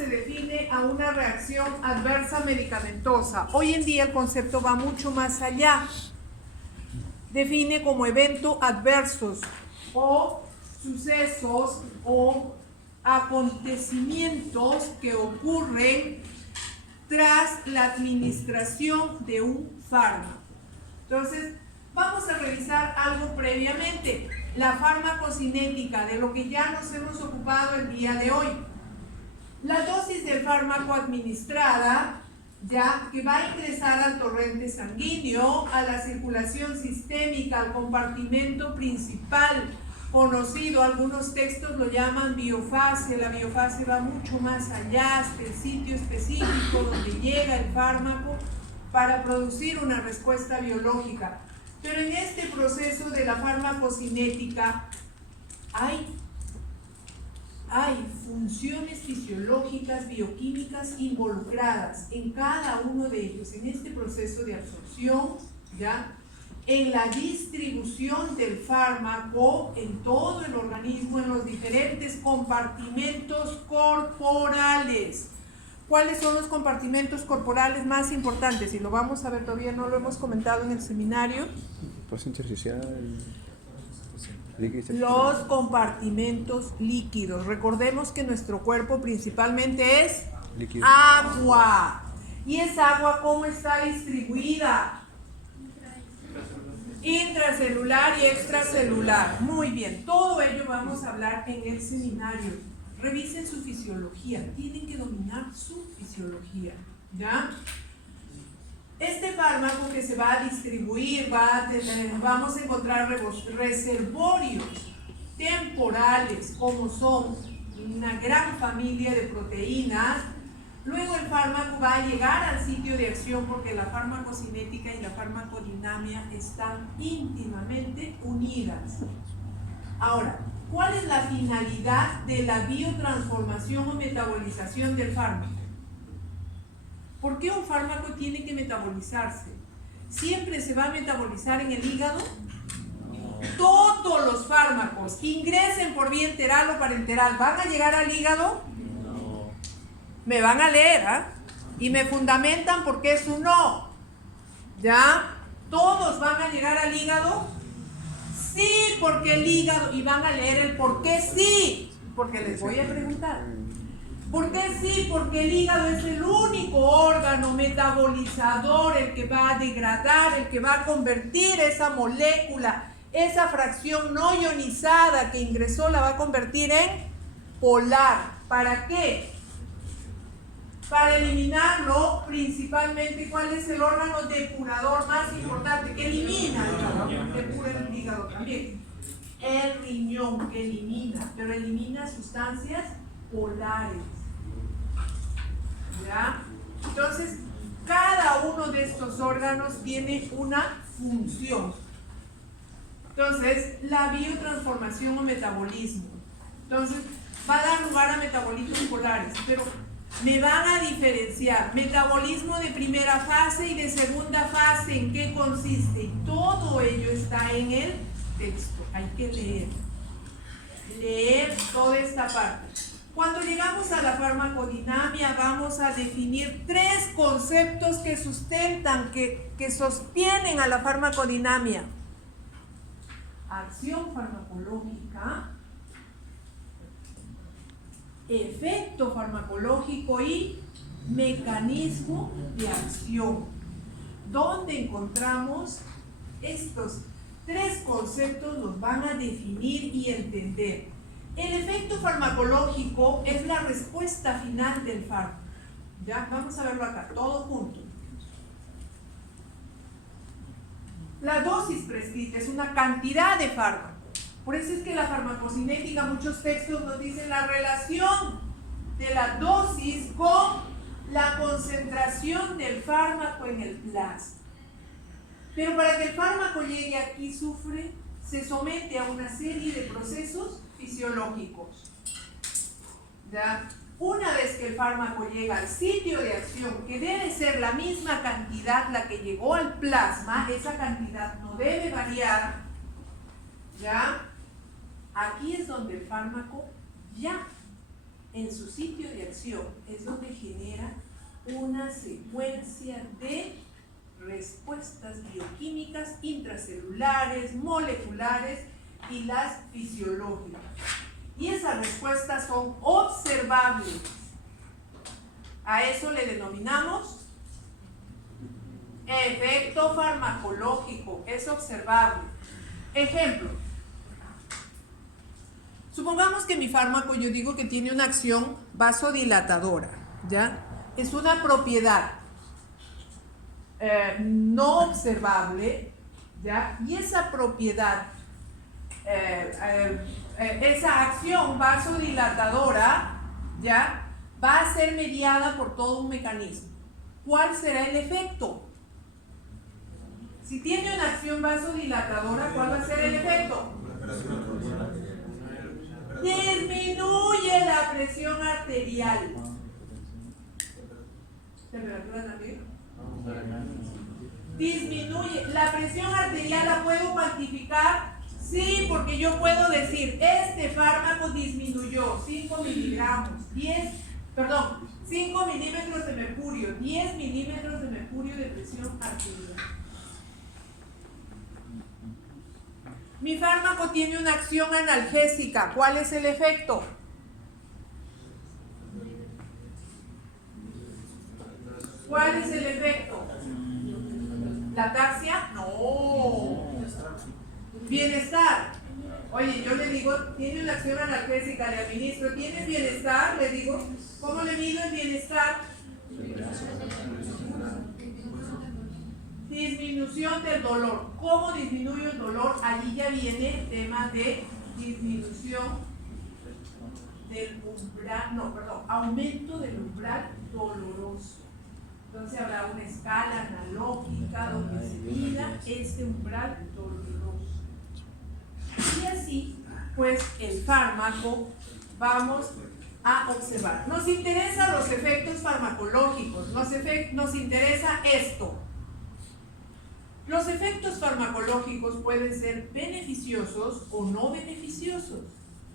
se define a una reacción adversa medicamentosa? Hoy en día el concepto va mucho más allá. Define como eventos adversos o sucesos o acontecimientos que ocurren tras la administración de un fármaco. Entonces, vamos a revisar algo previamente, la farmacocinética, de lo que ya nos hemos ocupado el día de hoy. La dosis del fármaco administrada, ya que va a ingresar al torrente sanguíneo, a la circulación sistémica, al compartimento principal, conocido, algunos textos lo llaman biofase. La biofase va mucho más allá, hasta el sitio específico donde llega el fármaco para producir una respuesta biológica. Pero en este proceso de la farmacocinética hay funciones fisiológicas, bioquímicas involucradas en cada uno de ellos, en este proceso de absorción, ¿ya? En la distribución del fármaco en todo el organismo, en los diferentes compartimentos corporales. ¿Cuáles son los compartimentos corporales más importantes? Y lo vamos a ver, todavía no lo hemos comentado en el seminario. Los compartimentos líquidos. Recordemos que nuestro cuerpo principalmente es líquido. Agua. ¿Y esa agua cómo está distribuida? Intracelular y extracelular. Muy bien, todo ello vamos a hablar en el seminario. Revisen su fisiología, tienen que dominar su fisiología, ¿ya? Este fármaco que se va a distribuir, vamos a encontrar reservorios temporales, como son una gran familia de proteínas. Luego el fármaco va a llegar al sitio de acción, porque la farmacocinética y la farmacodinamia están íntimamente unidas. Ahora, ¿cuál es la finalidad de la biotransformación o metabolización del fármaco? ¿Por qué un fármaco tiene que metabolizarse? ¿Siempre se va a metabolizar en el hígado? Todos los fármacos que ingresen por vía enteral o parenteral, ¿van a llegar al hígado? No. Me van a leer, y me fundamentan por qué es un no. ¿Ya? ¿Todos van a llegar al hígado? Sí, porque el hígado, y van a leer el por qué sí, porque les voy a preguntar. ¿Por qué sí? Porque el hígado es el único órgano metabolizador, el que va a degradar, el que va a convertir esa molécula, esa fracción no ionizada que ingresó, la va a convertir en polar. ¿Para qué? Para eliminarlo, principalmente. ¿Cuál es el órgano depurador más importante que elimina? Depura el hígado también. El riñón, que elimina, pero elimina sustancias polares. ¿Ya? Entonces, cada uno de estos órganos tiene una función. Entonces, la biotransformación o metabolismo. Entonces, va a dar lugar a metabolitos polares, pero me van a diferenciar metabolismo de primera fase y de segunda fase. ¿En qué consiste? Y todo ello está en el texto. Hay que leer toda esta parte. Cuando llegamos a la farmacodinamia, vamos a definir tres conceptos que sustentan, que sostienen a la farmacodinamia: acción farmacológica, efecto farmacológico y mecanismo de acción. ¿Dónde encontramos estos tres conceptos? Los van a definir y entender. El efecto farmacológico es la respuesta final del fármaco. Ya, vamos a verlo acá, todo junto. La dosis prescrita es una cantidad de fármaco. Por eso es que la farmacocinética, muchos textos nos dicen la relación de la dosis con la concentración del fármaco en el plasma. Pero para que el fármaco llegue aquí se somete a una serie de procesos fisiológicos. ¿Ya? Una vez que el fármaco llega al sitio de acción, que debe ser la misma cantidad la que llegó al plasma, esa cantidad no debe variar, ¿ya? Aquí es donde el fármaco ya en su sitio de acción es donde genera una secuencia de respuestas bioquímicas intracelulares, moleculares y las fisiológicas. Y esas respuestas son observables. A eso le denominamos efecto farmacológico, es observable. Ejemplo, supongamos que mi fármaco, yo digo que tiene una acción vasodilatadora, ¿ya? Es una propiedad no observable, ¿ya? Y esa propiedad, esa acción vasodilatadora, ¿ya? Va a ser mediada por todo un mecanismo. ¿Cuál será el efecto? Si tiene una acción vasodilatadora, ¿cuál va a ser el efecto? Disminuye la presión arterial. ¿Temperatura también? Disminuye. ¿La presión arterial la puedo cuantificar? Sí, porque yo puedo decir, este fármaco disminuyó 5 miligramos, 5 milímetros de mercurio, 10 milímetros de mercurio de presión arterial. Mi fármaco tiene una acción analgésica. ¿Cuál es el efecto? ¿Cuál es el efecto? ¿La ataxia? No. Bienestar. Oye, yo le digo, tiene una acción analgésica, le administro, ¿tienes bienestar? Le digo, ¿cómo le mido el bienestar? Disminución del dolor. ¿Cómo disminuyo el dolor? Allí ya viene el tema de disminución del umbral, aumento del umbral doloroso. Entonces habrá una escala analógica donde se mida este umbral doloroso. Y así, pues, el fármaco vamos a observar. Nos interesan los efectos farmacológicos, nos interesa esto. Los efectos farmacológicos pueden ser beneficiosos o no beneficiosos.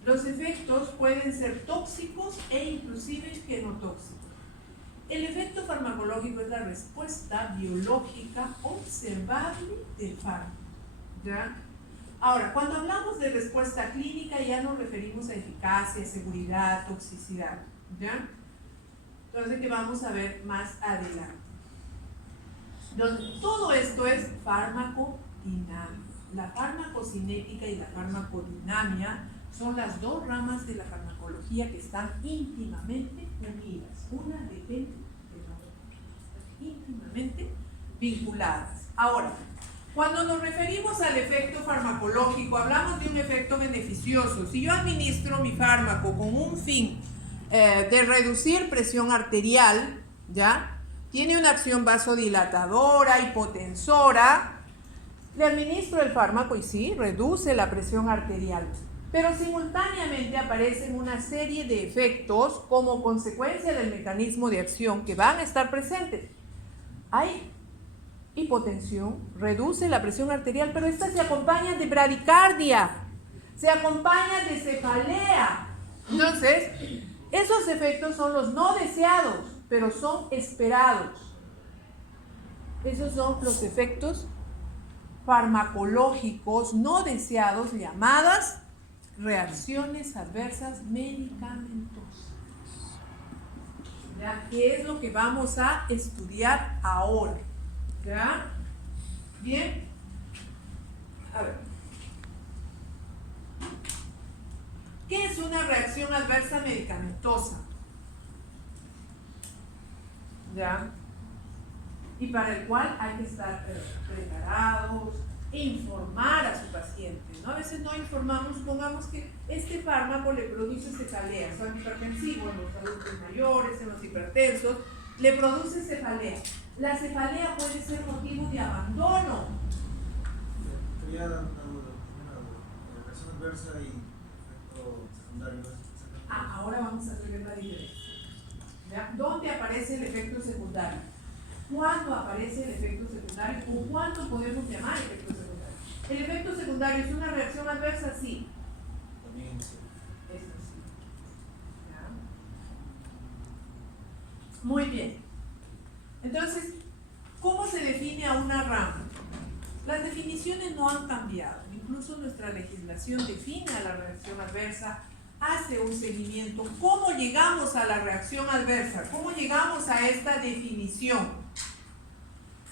Los efectos pueden ser tóxicos e inclusive genotóxicos. El efecto farmacológico es la respuesta biológica observable del fármaco, ¿ya? Ahora, cuando hablamos de respuesta clínica ya nos referimos a eficacia, seguridad, toxicidad, ¿ya? Entonces, que vamos a ver más adelante. Todo esto es farmacodinámica. La farmacocinética y la farmacodinamia son las dos ramas de la farmacología que están íntimamente unidas. Una depende de la otra, íntimamente vinculadas. Ahora, cuando nos referimos al efecto farmacológico, hablamos de un efecto beneficioso. Si yo administro mi fármaco con un fin de reducir presión arterial, ¿ya? Tiene una acción vasodilatadora, hipotensora, le administro el fármaco y sí, reduce la presión arterial. Pero simultáneamente aparecen una serie de efectos como consecuencia del mecanismo de acción que van a estar presentes. Hay hipotensión, reduce la presión arterial, pero esta se acompaña de bradicardia, se acompaña de cefalea. Entonces, esos efectos son los no deseados, pero son esperados. Esos son los efectos farmacológicos no deseados, llamadas reacciones adversas medicamentosas. ¿Ya? ¿Qué es lo que vamos a estudiar ahora? ¿Ya? Bien. A ver. ¿Qué es una reacción adversa medicamentosa? ¿Ya? Y para el cual hay que estar preparados, informar a su paciente, ¿no? A veces no informamos, pongamos que este fármaco le produce cefalea, es antihipertensivo en los adultos mayores, en los hipertensos, le produce cefalea. La cefalea puede ser motivo de abandono. Quería una reacción adversa y efecto secundario. Ahora vamos a ver la diferencia. ¿Ya? ¿Dónde aparece el efecto secundario? ¿Cuándo aparece el efecto secundario? ¿O cuándo podemos llamar efecto secundario? ¿El efecto secundario es una reacción adversa? Sí. También sí. Esto sí. ¿Ya? Muy bien. Entonces, ¿cómo se define a una RAM? Las definiciones no han cambiado. Incluso nuestra legislación define a la reacción adversa, hace un seguimiento. ¿Cómo llegamos a la reacción adversa? ¿Cómo llegamos a esta definición?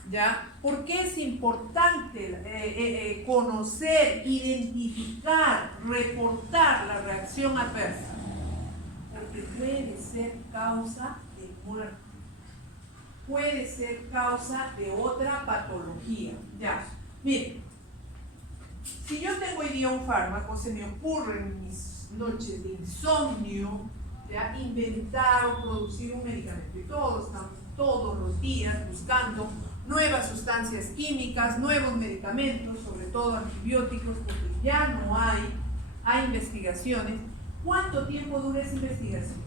¿Ya? ¿Por qué es importante conocer, identificar, reportar la reacción adversa? Porque puede ser causa de muerte, puede ser causa de otra patología. Ya, miren, si yo tengo hoy día un fármaco, se me ocurre en mis noches de insomnio, ¿ya? Inventar o producir un medicamento. Y todos estamos todos los días buscando nuevas sustancias químicas, nuevos medicamentos, sobre todo antibióticos, porque ya no hay investigaciones. ¿Cuánto tiempo dura esa investigación?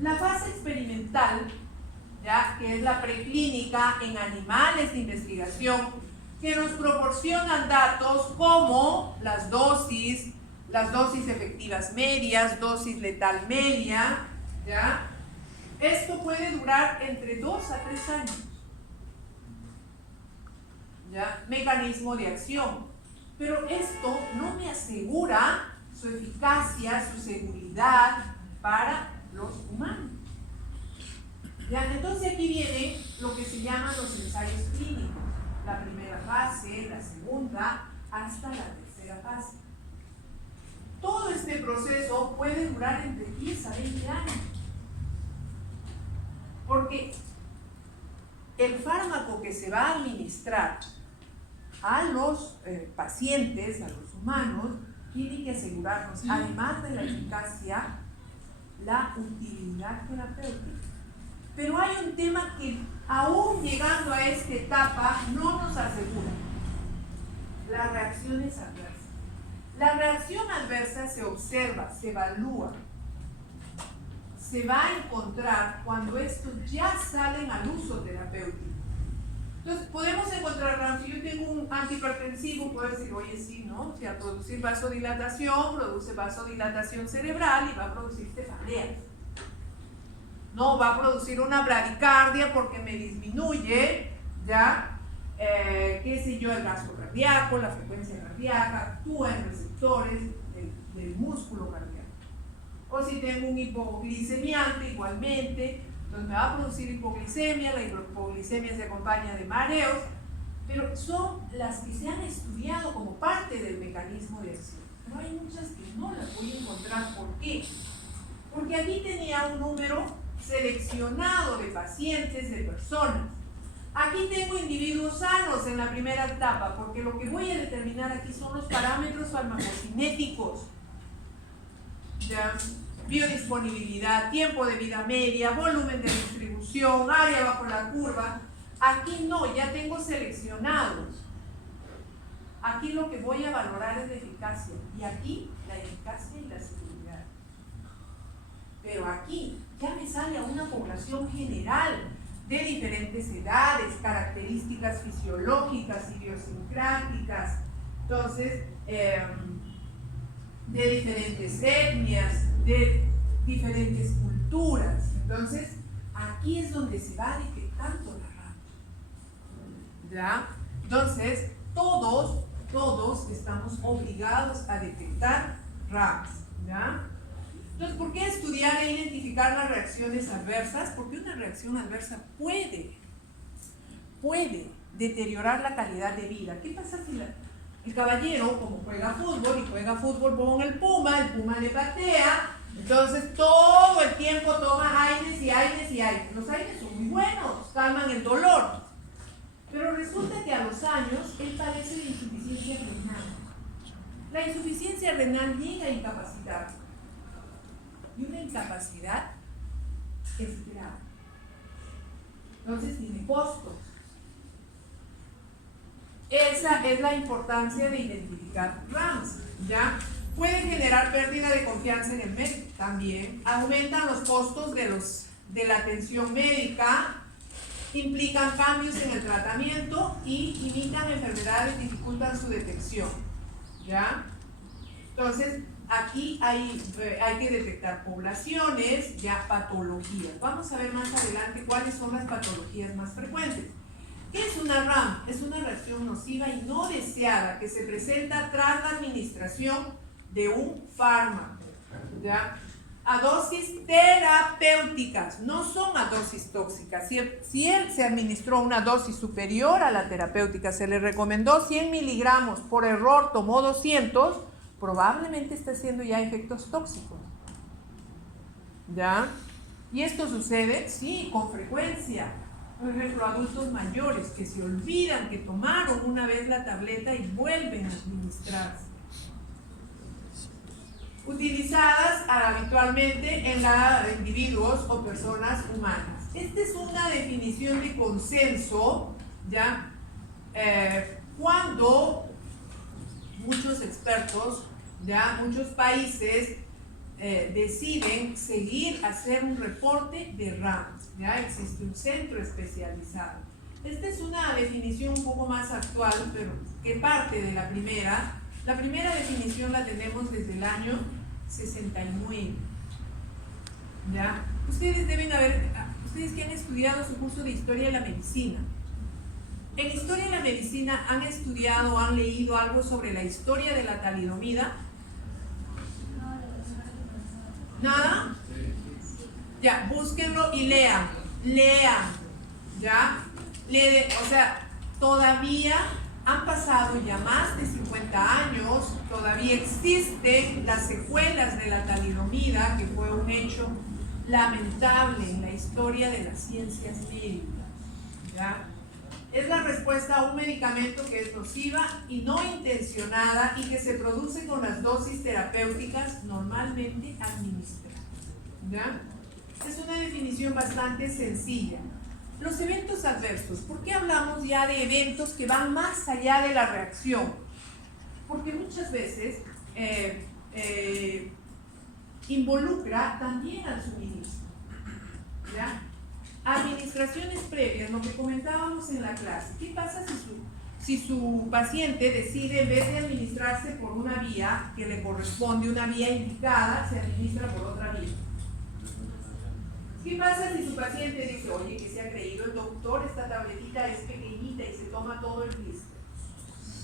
La fase experimental, ¿ya? Que es la preclínica en animales de investigación, que nos proporcionan datos como las dosis efectivas medias, dosis letal media, ¿ya? Esto puede durar entre 2 a 3 años. ¿Ya? Mecanismo de acción. Pero esto no me asegura su eficacia, su seguridad para los humanos. ¿Ya? Entonces aquí viene lo que se llaman los ensayos clínicos. La primera fase, la segunda, hasta la tercera fase. Todo este proceso puede durar entre 10 a 20 años. Porque el fármaco que se va a administrar a los pacientes, a los humanos, tiene que asegurarnos, además de la eficacia, la utilidad terapéutica. Pero hay un tema que, aún llegando a esta etapa, no nos asegura: las reacciones adversas. La reacción adversa se observa, se evalúa, se va a encontrar cuando estos ya salen al uso terapéutico. Entonces, podemos encontrar RAM. Si yo tengo un antihipertensivo, puedo decir, oye, sí, ¿no? Si al producir vasodilatación, produce vasodilatación cerebral y va a producir cefaleas. No, va a producir una bradicardia porque me disminuye, ¿ya? Qué sé yo, el gasto cardíaco, la frecuencia cardíaca, actúa en receptores del músculo cardíaco. O si tengo un hipoglicemiante, igualmente, entonces me va a producir hipoglicemia. La hipoglicemia se acompaña de mareos, pero son las que se han estudiado como parte del mecanismo de acción. Pero hay muchas que no las voy a encontrar. ¿Por qué? Porque aquí tenía un número seleccionado de pacientes, de personas. Aquí tengo individuos sanos en la primera etapa, porque lo que voy a determinar aquí son los parámetros farmacocinéticos. ¿Ya? Biodisponibilidad, tiempo de vida media, volumen de distribución, área bajo la curva. Aquí no, ya tengo seleccionados. Aquí lo que voy a valorar es la eficacia, y aquí la eficacia y la seguridad. Pero aquí ya me sale a una población general de diferentes edades, características fisiológicas, idiosincráticas, entonces, de diferentes etnias, de diferentes culturas. Entonces, aquí es donde se va detectando la RAM. ¿Ya? Entonces, todos estamos obligados a detectar RAMs. ¿Ya? Entonces, ¿por qué estudiar e identificar las reacciones adversas? Porque una reacción adversa puede deteriorar la calidad de vida. ¿Qué pasa si el caballero, como juega fútbol con el Puma le patea, entonces todo el tiempo toma aires y aires y aires? Los aires son muy buenos, calman el dolor, pero resulta que a los años él padece de insuficiencia renal. La insuficiencia renal llega a incapacitar, y una incapacidad es grave. Entonces tiene costos. Esa es la importancia de identificar RAMs, ¿ya? Puede generar pérdida de confianza en el médico también. Aumentan los costos de la atención médica, implican cambios en el tratamiento y limitan enfermedades, dificultan su detección, ¿ya? Entonces, aquí hay que detectar poblaciones, ya patologías. Vamos a ver más adelante cuáles son las patologías más frecuentes. ¿Qué es una RAM? Es una reacción nociva y no deseada que se presenta tras la administración de un fármaco, ¿ya? A dosis terapéuticas, no son a dosis tóxicas. Si él se administró una dosis superior a la terapéutica, se le recomendó 100 miligramos, por error tomó 200, probablemente está haciendo ya efectos tóxicos. ¿Ya? ¿Y esto sucede? Sí, con frecuencia. Por ejemplo, adultos mayores que se olvidan que tomaron una vez la tableta y vuelven a administrarse. Utilizadas habitualmente en individuos o personas humanas. Esta es una definición de consenso, ¿ya? Cuando muchos expertos, ya muchos países deciden hacer un reporte de RAMS, ya existe un centro especializado. Esta es una definición un poco más actual, pero que parte de la primera. La primera definición la tenemos desde el año 69. ¿Ya? Ustedes que han estudiado su curso de Historia de la Medicina. En Historia de la Medicina han estudiado o han leído algo sobre la historia de la talidomida. ¿Nada? Ya, búsquenlo y lean. ¿Ya? O sea, todavía han pasado ya más de 50 años, todavía existen las secuelas de la talidomida, que fue un hecho lamentable en la historia de las ciencias médicas. ¿Ya? Es la respuesta a un medicamento que es nociva y no intencionada y que se produce con las dosis terapéuticas normalmente administradas. ¿Ya? Es una definición bastante sencilla. Los eventos adversos. ¿Por qué hablamos ya de eventos que van más allá de la reacción? Porque muchas veces involucra también al suministro. ¿Ya? Administraciones previas, lo que comentábamos en la clase. ¿Qué pasa si su paciente decide, en vez de administrarse por una vía que le corresponde, una vía indicada, se administra por otra vía? ¿Qué pasa si su paciente dice, oye, que se ha creído el doctor, esta tabletita es pequeñita y se toma todo el blister?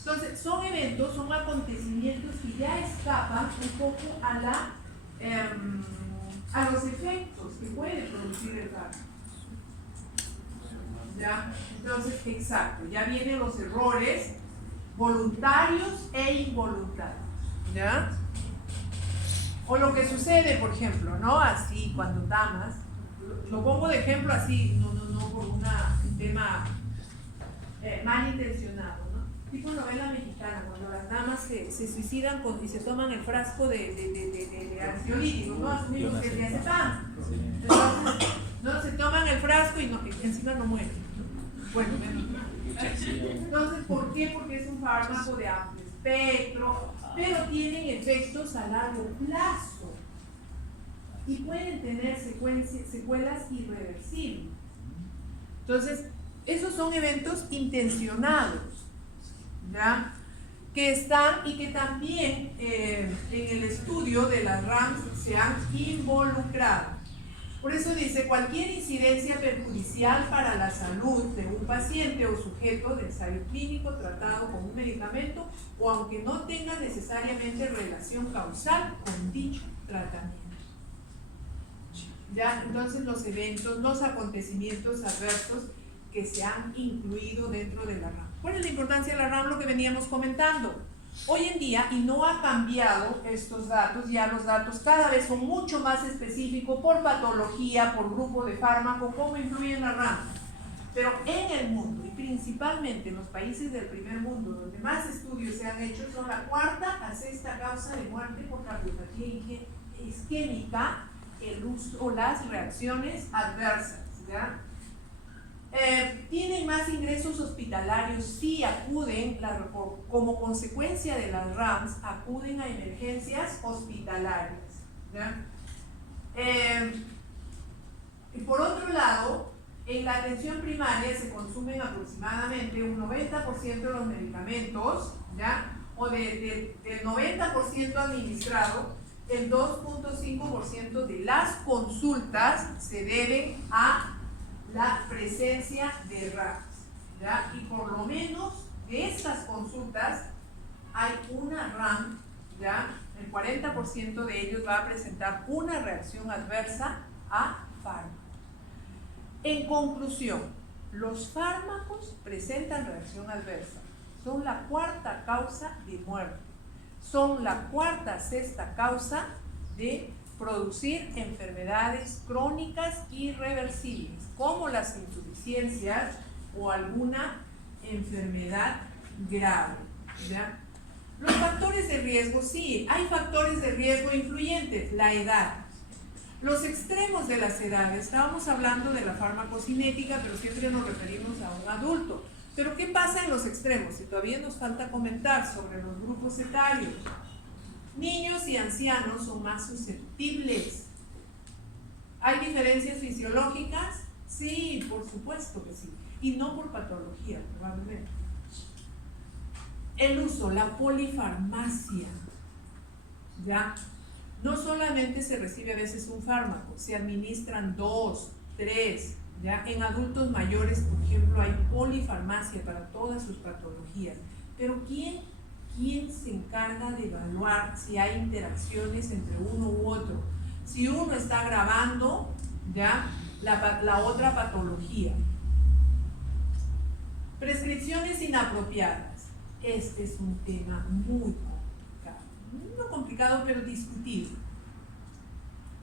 Entonces, son eventos, son acontecimientos que ya escapan un poco a los efectos que puede producir el fármaco. ¿Ya? Entonces, exacto, ya vienen los errores voluntarios e involuntarios. ¿Ya? O lo que sucede, por ejemplo, ¿no? Así, cuando damas, lo pongo de ejemplo así, no por un tema malintencionado, ¿no? Tipo novela mexicana, cuando las damas se suicidan y se toman el frasco de ansiolíticos, ¿no? Asumimos que es diazepam. Entonces, no, se toman el frasco y encima no mueren. Bueno, entonces, ¿por qué? Porque es un fármaco de amplio espectro, pero tienen efectos a largo plazo y pueden tener secuelas irreversibles. Entonces, esos son eventos intencionados, ¿ya? Que están y que también en el estudio de las RAMS se han involucrado. Por eso dice, cualquier incidencia perjudicial para la salud de un paciente o sujeto de ensayo clínico tratado con un medicamento o aunque no tenga necesariamente relación causal con dicho tratamiento. Ya, entonces los eventos, los acontecimientos adversos que se han incluido dentro de la RAM. ¿Cuál es la importancia de la RAM? Lo que veníamos comentando. Hoy en día, y no ha cambiado estos datos, ya los datos cada vez son mucho más específicos por patología, por grupo de fármaco, cómo influyen la RAM. Pero en el mundo, y principalmente en los países del primer mundo, donde más estudios se han hecho, son la cuarta a sexta causa de muerte por cardiopatía isquémica, el uso o las reacciones adversas. ¿Ya? Tienen más ingresos hospitalarios, sí acuden, como consecuencia de las RAMS, acuden a emergencias hospitalarias. ¿Ya? Y por otro lado, en la atención primaria se consumen aproximadamente un 90% de los medicamentos, ¿ya? o del 90% administrado, el 2.5% de las consultas se deben a la presencia de RAMs, ¿ya? Y por lo menos de estas consultas hay una RAM, ¿ya? El 40% de ellos va a presentar una reacción adversa a fármacos. En conclusión, los fármacos presentan reacción adversa. Son la cuarta causa de muerte. Son la cuarta, sexta causa de producir enfermedades crónicas irreversibles, como las insuficiencias o alguna enfermedad grave, ¿ya? Los factores de riesgo, sí, hay factores de riesgo influyentes, la edad. Los extremos de las edades, estábamos hablando de la farmacocinética, pero siempre nos referimos a un adulto. Pero ¿qué pasa en los extremos? Y todavía nos falta comentar sobre los grupos etarios. Niños y ancianos son más susceptibles. ¿Hay diferencias fisiológicas? Sí, por supuesto que sí. Y no por patología, probablemente. El uso, la polifarmacia, ¿ya? No solamente se recibe a veces un fármaco, se administran 2, 3, ¿ya? En adultos mayores, por ejemplo, hay polifarmacia para todas sus patologías. Pero ¿quién se encarga de evaluar si hay interacciones entre uno u otro? Si uno está agravando, ¿ya? la otra patología. Prescripciones inapropiadas. Este es un tema muy complicado. No complicado, pero discutido.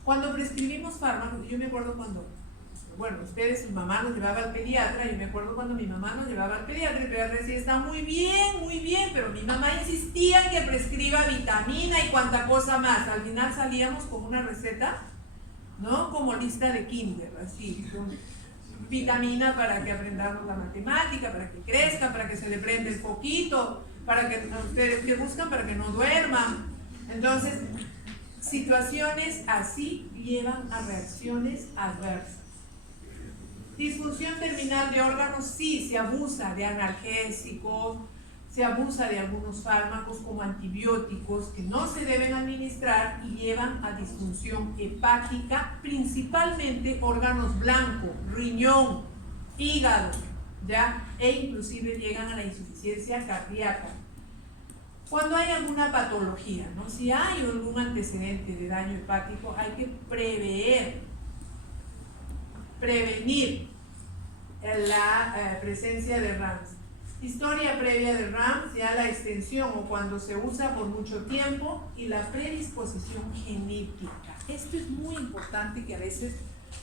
Cuando prescribimos fármacos, yo me acuerdo cuando, bueno, ustedes, su mamá nos llevaba al pediatra, yo me acuerdo cuando mi mamá nos llevaba al pediatra, y el pediatra decía, está muy bien, pero mi mamá insistía en que prescriba vitamina y cuanta cosa más. Al final salíamos con una receta, ¿no? Como lista de kinder, así, con vitamina para que aprendamos la matemática, para que crezca, para que se le prenda el foquito, para que ustedes que buscan, para que no duerman. Entonces, situaciones así llevan a reacciones adversas. Disfunción terminal de órganos, sí, se abusa de analgésicos, se abusa de algunos fármacos como antibióticos que no se deben administrar y llevan a disfunción hepática, principalmente órganos blancos, riñón, hígado, ¿ya? E inclusive llegan a la insuficiencia cardíaca. Cuando hay alguna patología, ¿no? Si hay algún antecedente de daño hepático, hay que prevenir la presencia de RAMs. Historia previa de RAMs, ya la extensión o cuando se usa por mucho tiempo, y la predisposición genética. Esto es muy importante que a veces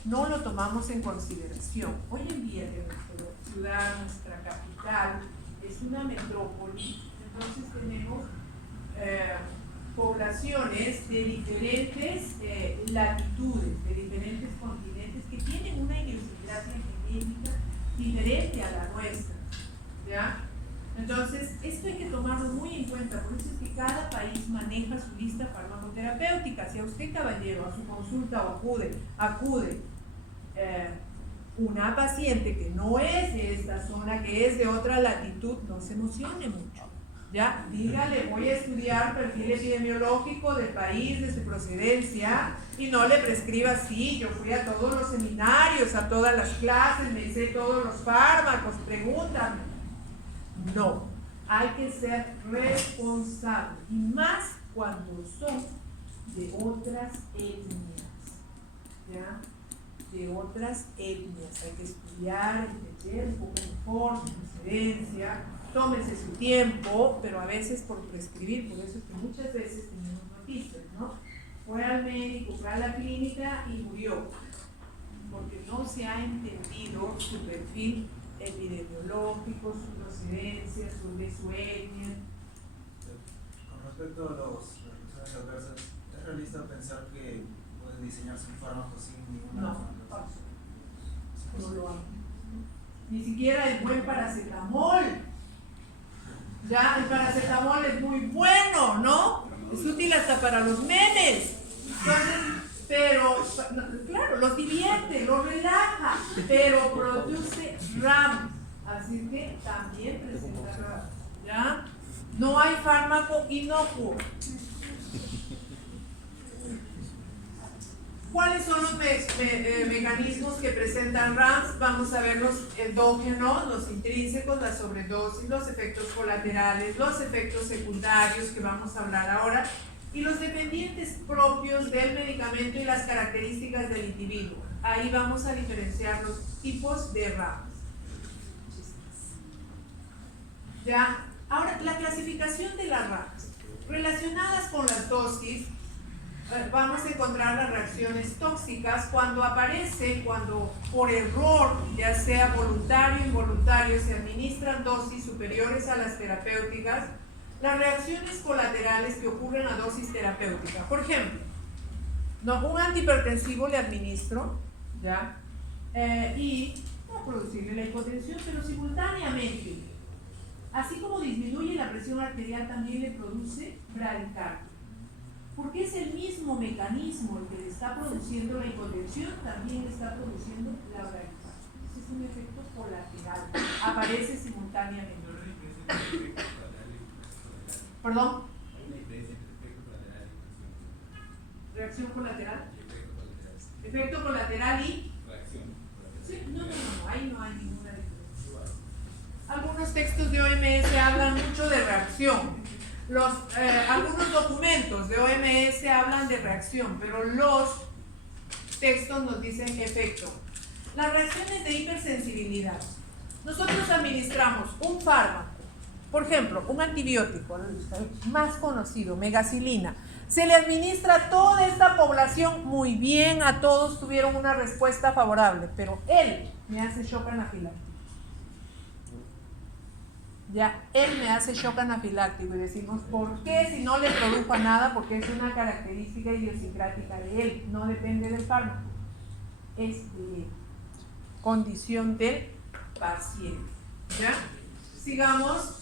no lo tomamos en consideración. Hoy en día nuestra ciudad, nuestra capital, es una metrópoli, entonces tenemos poblaciones de diferentes latitudes, de diferentes continentes que tienen una idiosincrasia genética diferente a la nuestra, ¿ya? Entonces, esto hay que tomarlo muy en cuenta, por eso es que cada país maneja su lista farmacoterapéutica. Si a usted, caballero, a su consulta acude una paciente que no es de esta zona, que es de otra latitud, no se emocione mucho, ¿ya? Dígale, voy a estudiar perfil epidemiológico del país, de su procedencia, y no le prescriba así, yo fui a todos los seminarios, a todas las clases, me hice todos los fármacos, pregúntame. No, hay que ser responsable, y más cuando son de otras etnias, ¿ya? De otras etnias, hay que estudiar, entender un poco mejor su procedencia, tómese su tiempo, pero a veces por prescribir, por eso es que muchas veces tenemos noticias, ¿no? Fue al médico, fue a la clínica y murió, porque no se ha entendido su perfil epidemiológico, su procedencia, de su etnia. Con respecto a las reacciones adversas, ¿es realista pensar que pueden diseñarse un fármaco sin ninguna No lo hago. Ni siquiera el buen paracetamol. Ya, el paracetamol es muy bueno, ¿no? Es útil hasta para los memes. Entonces, pero, claro, los divierte, los relaja, pero produce RAM. Así que también presenta RAM. ¿Ya? No hay fármaco inocuo. ¿Cuáles son los mecanismos que presentan RAMS? Vamos a ver los endógenos, los intrínsecos, la sobredosis, los efectos colaterales, los efectos secundarios que vamos a hablar ahora y los dependientes propios del medicamento y las características del individuo. Ahí vamos a diferenciar los tipos de RAMS. ¿Ya? Ahora, la clasificación de las RAMS relacionadas con las dosis. Vamos a encontrar las reacciones tóxicas cuando por error, ya sea voluntario o involuntario, se administran dosis superiores a las terapéuticas, las reacciones colaterales que ocurren a dosis terapéutica. Por ejemplo, un antihipertensivo le administro, ¿ya? Y va a producirle la hipotensión, pero simultáneamente, así como disminuye la presión arterial, también le produce bradicardia. Porque es el mismo mecanismo el que le está produciendo la hipotensión, también le está produciendo la bradicardia. Ese es un efecto colateral, aparece simultáneamente. ¿Perdón? ¿Reacción colateral? ¿Efecto colateral y? Sí, no, ahí no hay ninguna diferencia. Algunos textos de OMS hablan mucho de reacción. Algunos documentos de OMS hablan de reacción, pero los textos nos dicen efecto. Las reacciones de hipersensibilidad. Nosotros administramos un fármaco, por ejemplo, un antibiótico, el más conocido, megacilina. Se le administra a toda esta población muy bien, a todos tuvieron una respuesta favorable, pero él me hace shock anafiláctico. Ya, él me hace shock anafiláctico y decimos, ¿por qué si no le produjo nada? Porque es una característica idiosincrática de él, no depende del fármaco, es de condición del paciente. ¿Ya? Sigamos.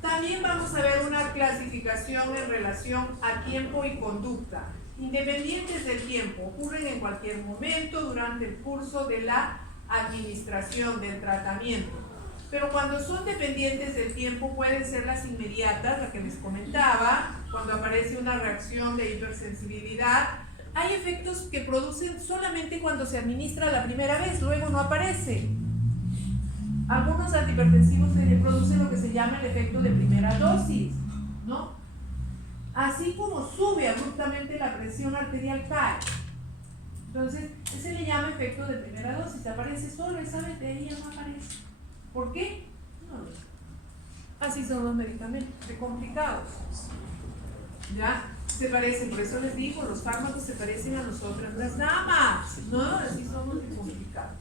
También vamos a ver una clasificación en relación a tiempo y conducta. Independientes del tiempo, ocurren en cualquier momento durante el curso de la administración del tratamiento. Pero cuando son dependientes del tiempo pueden ser las inmediatas, la que les comentaba, cuando aparece una reacción de hipersensibilidad. Hay efectos que producen solamente cuando se administra la primera vez, luego no aparece. Algunos antihipertensivos producen lo que se llama el efecto de primera dosis, ¿no? Así como sube abruptamente la presión arterial cae. Entonces, ese le llama efecto de primera dosis, aparece solo y sabes, de ahí ya no aparece. ¿Por qué? No lo sé. Así son los medicamentos, de complicados. ¿Ya? Se parecen, por eso les digo, los fármacos se parecen a nosotras las damas, ¿no? Así somos de complicados.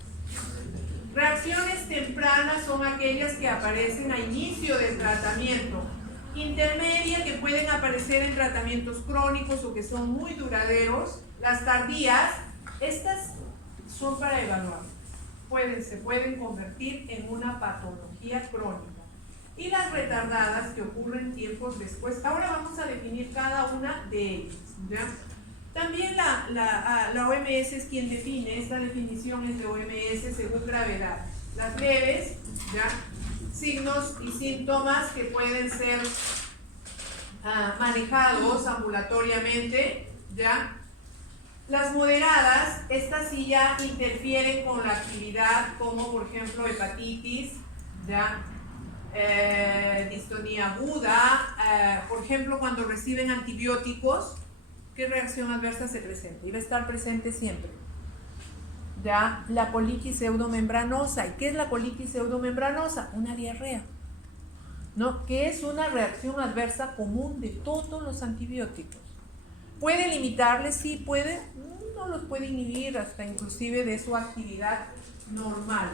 Reacciones tempranas son aquellas que aparecen a inicio del tratamiento. Intermedia, que pueden aparecer en tratamientos crónicos o que son muy duraderos. Las tardías, estas son para evaluar. Se pueden convertir en una patología crónica. Y las retardadas, que ocurren tiempos después. Ahora vamos a definir cada una de ellas, ¿ya? También la OMS es quien define, esta definición es de OMS según gravedad. Las leves, ¿ya? Signos y síntomas que pueden ser manejados ambulatoriamente, ¿ya? Las moderadas, estas sí ya interfieren con la actividad, como por ejemplo hepatitis, ¿ya? Distonía aguda, por ejemplo cuando reciben antibióticos, ¿qué reacción adversa se presenta? Y va a estar presente siempre. ¿Ya? La colitis pseudomembranosa. ¿Y qué es la colitis pseudomembranosa? Una diarrea, ¿no? Que es una reacción adversa común de todos los antibióticos. ¿Puede limitarles? Sí, puede. No los puede inhibir hasta inclusive de su actividad normal.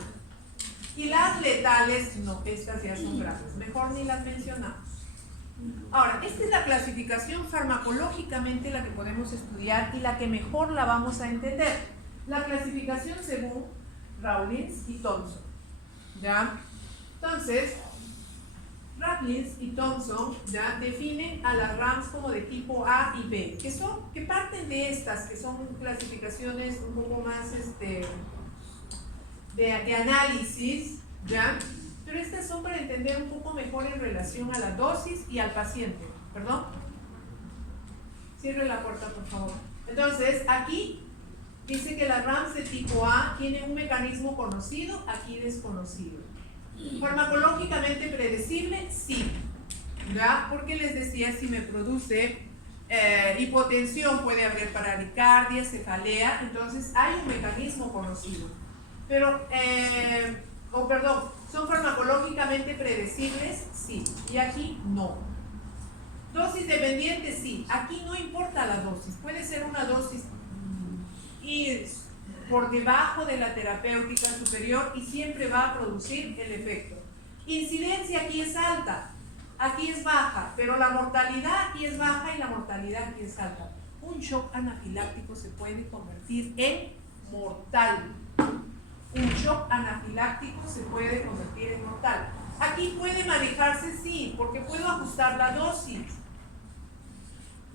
Y las letales, no, estas ya son graves. Mejor ni las mencionamos. Ahora, esta es la clasificación farmacológicamente la que podemos estudiar y la que mejor la vamos a entender. La clasificación según Rawlins y Thompson. ¿Ya? Entonces, Rawlins y Thompson ya definen a las RAMS como de tipo A y B, que parten de estas, que son clasificaciones un poco más de análisis, ¿ya? Pero estas son para entender un poco mejor en relación a la dosis y al paciente. ¿Perdón? Cierre la puerta, por favor. Entonces, aquí dice que la RAMS de tipo A tiene un mecanismo conocido, aquí desconocido. Farmacológicamente predecible, sí. ¿Ya? Porque les decía, si me produce hipotensión, puede haber pararicardia, cefalea, entonces hay un mecanismo conocido. Pero, ¿son farmacológicamente predecibles? Sí. Y aquí no. Dosis dependiente, sí. Aquí no importa la dosis. Puede ser una dosis y por debajo de la terapéutica superior y siempre va a producir el efecto. Incidencia aquí es alta, aquí es baja, pero la mortalidad aquí es baja y la mortalidad aquí es alta. Un shock anafiláctico se puede convertir en mortal. Un shock anafiláctico se puede convertir en mortal. Aquí puede manejarse, sí, porque puedo ajustar la dosis.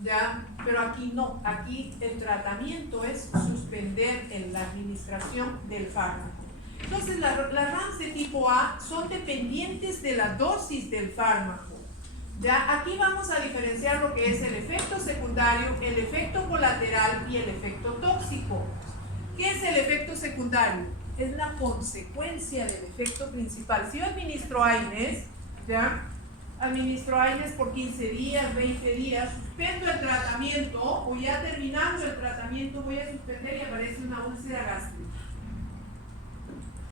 ¿Ya? Pero aquí no, aquí el tratamiento es suspender la administración del fármaco. Entonces las RAMS de tipo A son dependientes de la dosis del fármaco. ¿Ya? Aquí vamos a diferenciar lo que es el efecto secundario, el efecto colateral y el efecto tóxico. ¿Qué es el efecto secundario? Es la consecuencia del efecto principal. Si yo administro AINES, ¿ya? Administro AINES por 15 días, 20 días, suspendo el tratamiento o ya terminando el tratamiento voy a suspender y aparece una úlcera gástrica.